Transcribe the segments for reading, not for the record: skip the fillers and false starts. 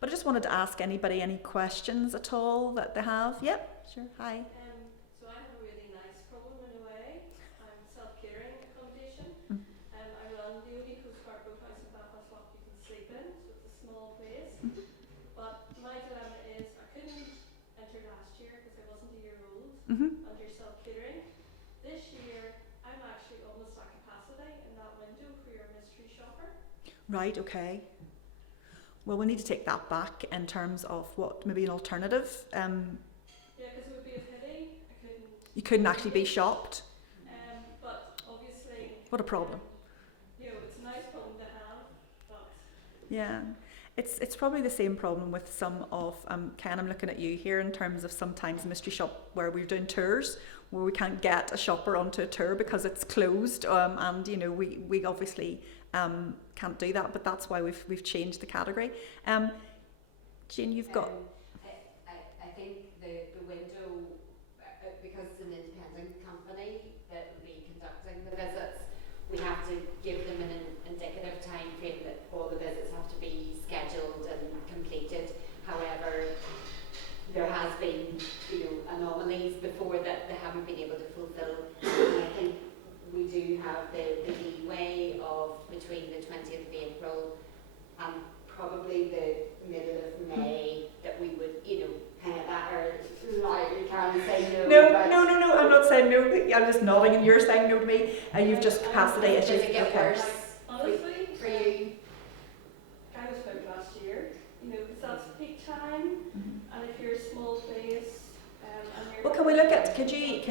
But I just wanted to ask anybody any questions at all that they have. Yep, sure. Hi. So I have a really nice problem in a way. I'm self-catering accommodation. Mm. I run the only Coast Guard boathouse in Belfast Lough you can sleep in, so it's a small place. Mhm. But my dilemma is I couldn't enter last year because I wasn't a year old Mhm. under self-catering. This year I'm actually almost at capacity in that window for your mystery shopper. Right. Okay. Well, we need to take that back in terms of what maybe an alternative. Yeah, because it would be a pity I couldn't. You couldn't actually be shopped. But obviously. What a problem. It's a nice problem to have, but. Yeah. It's probably the same problem with some of Ken, I'm looking at you here in terms of sometimes mystery shop where we're doing tours where we can't get a shopper onto a tour because it's closed, and we obviously can't do that, but that's why we've changed the category. Jane, you've got. I think the window, because it's an independent company that will be conducting the visits, we have to give them an indicative time frame that all the visits have to be scheduled and completed. However, there has been, anomalies before that they haven't been able to fulfil. And I think we do have the leeway of between the 20th of April and probably the middle of May that we would, kind of that, or like you can say no. No, I'm not saying no. I'm just nodding and you're saying no to me, and you've just capacity issues. Does it get worse? Honestly, for you? I was booked last year, because that's peak time, Mm-hmm. and if you're a small place, Well, can we look at? Can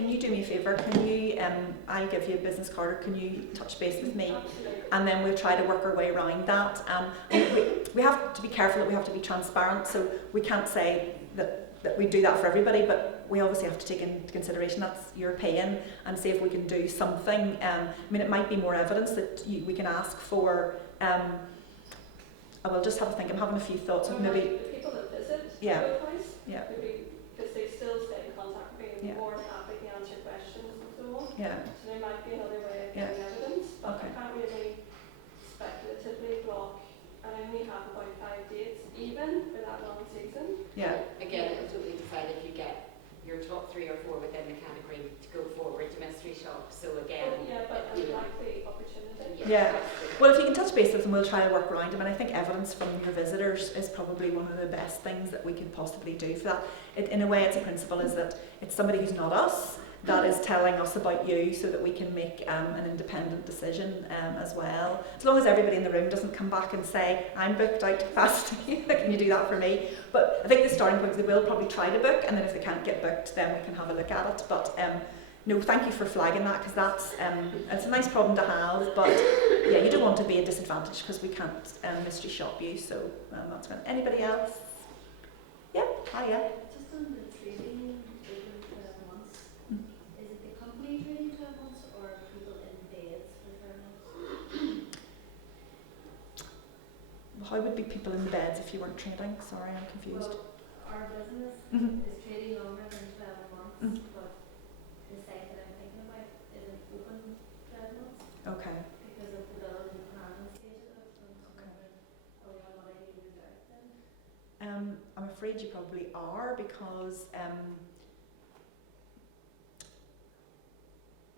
you do me a favour? Can you? I'll give you a business card. Or can you touch base with me, Absolutely. and then we'll try to work our way around that. We have to be careful that we have to be transparent, so we can't say that we do that for everybody, but we obviously have to take into consideration that's your paying and see if we can do something. It might be more evidence that we can ask for. I will just have a think. I'm having a few thoughts of maybe. The people that visit Yeah. the place, Yeah. because they still stay in contact with me and Yeah. more than happy to answer questions and so on. Yeah. So there might be another way of Yeah. getting evidence, but Okay. I can't really speculatively block, and I only have about 5 dates even for that long season. Yeah. Again, it'll totally decide if you get your top 3 or 4 within the category to go forward to mystery shop. So again, But I like the opportunity. Yeah. Well, if you can touch base with them, we'll try to work around them. And I think evidence from your visitors is probably one of the best things that we can possibly do for that. In a way, it's a principle is that it's somebody who's not us that is telling us about you so that we can make an independent decision as well. As long as everybody in the room doesn't come back and say, I'm booked out to capacity, can you do that for me? But I think the starting point is they will probably try to book, and then if they can't get booked, then we can have a look at it. But no, thank you for flagging that, because that's it's a nice problem to have, but yeah, you don't want to be a disadvantage because we can't mystery shop you, so that's fine. Anybody else? Yeah, hiya. Just on the trading over 12 months, is it the company trading 12 months or people in beds for 12 months? How would be people in the beds if you weren't trading? Sorry, I'm confused. Well, our business Mhm. is trading longer than 12 months, Mhm. but the site that I'm thinking about isn't open 12 months Okay. because of the build and planning stage of it. So I'm Okay. wondering, are we on what I need to reserve then? I'm afraid you probably are, because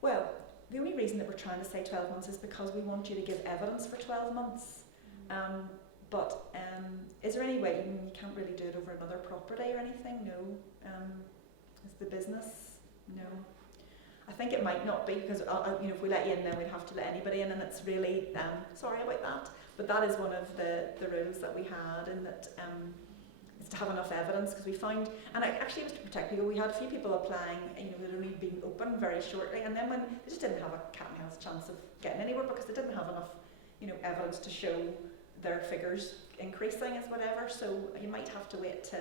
well, the only reason that we're trying to say 12 months is because we want you to give evidence for 12 months. But is there any way, you can't really do it over another property or anything? No. Is the business? No. I think it might not be, because if we let you in, then we'd have to let anybody in, and it's really sorry about that. But that is one of the rules that we had, and that is to have enough evidence, because we found, and actually it was to protect people. We had a few people applying, that had only been open very shortly, and then when they just didn't have a cat and mouse chance of getting anywhere because they didn't have enough, evidence to show their figures increasing as whatever. So you might have to wait to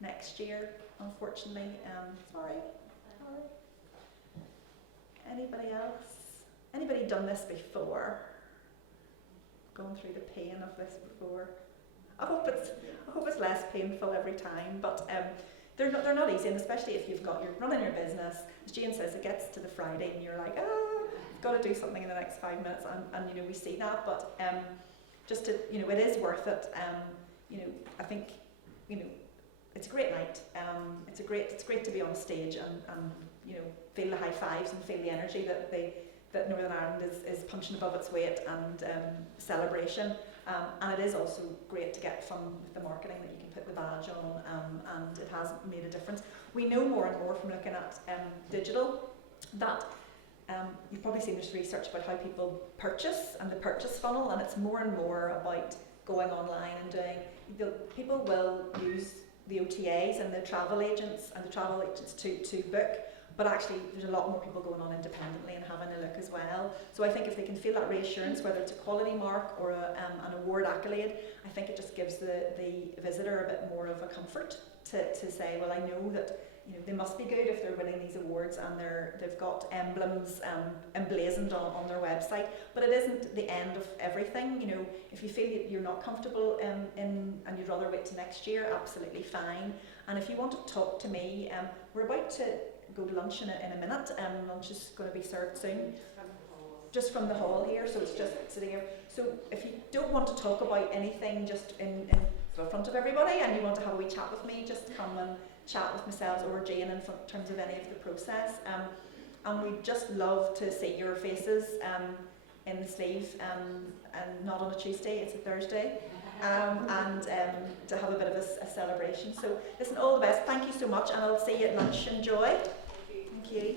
next year, unfortunately. Sorry. Anybody else? Anybody done this before? Gone through the pain of this before? I hope it's less painful every time, but they're not easy, and especially if you're running your business. As Jane says, it gets to the Friday and you're like, I've got to do something in the next 5 minutes, and we see that, but just to, it is worth it. I think, it's a great night. It's great to be on stage and feel the high fives and feel the energy that Northern Ireland is punching above its weight, and celebration. And it is also great to get fun with the marketing, that you can put the badge on, and it has made a difference. We know more and more from looking at digital that you've probably seen this research about how people purchase and the purchase funnel, and it's more and more about going online and doing. People will use the OTAs and the travel agents to book, but actually there's a lot more people going on independently and having a look as well. So I think if they can feel that reassurance, whether it's a quality mark or an award accolade, I think it just gives the visitor a bit more of a comfort to say, well, I know that they must be good if they're winning these awards, and they've got emblems emblazoned on their website. But it isn't the end of everything. If you feel you're not comfortable and you'd rather wait to next year, absolutely fine. And if you want to talk to me, we're about to go to lunch in a minute. Lunch is going to be served soon. Just from the hall here, so it's just sitting here. So if you don't want to talk about anything just in front of everybody, and you want to have a wee chat with me, just come and chat with myself or Jane in terms of any of the process. And we'd just love to see your faces in the sleeve, and not on a Tuesday, it's a Thursday, and to have a bit of a celebration. So listen, all the best. Thank you so much, and I'll see you at lunch. Enjoy. Thank you.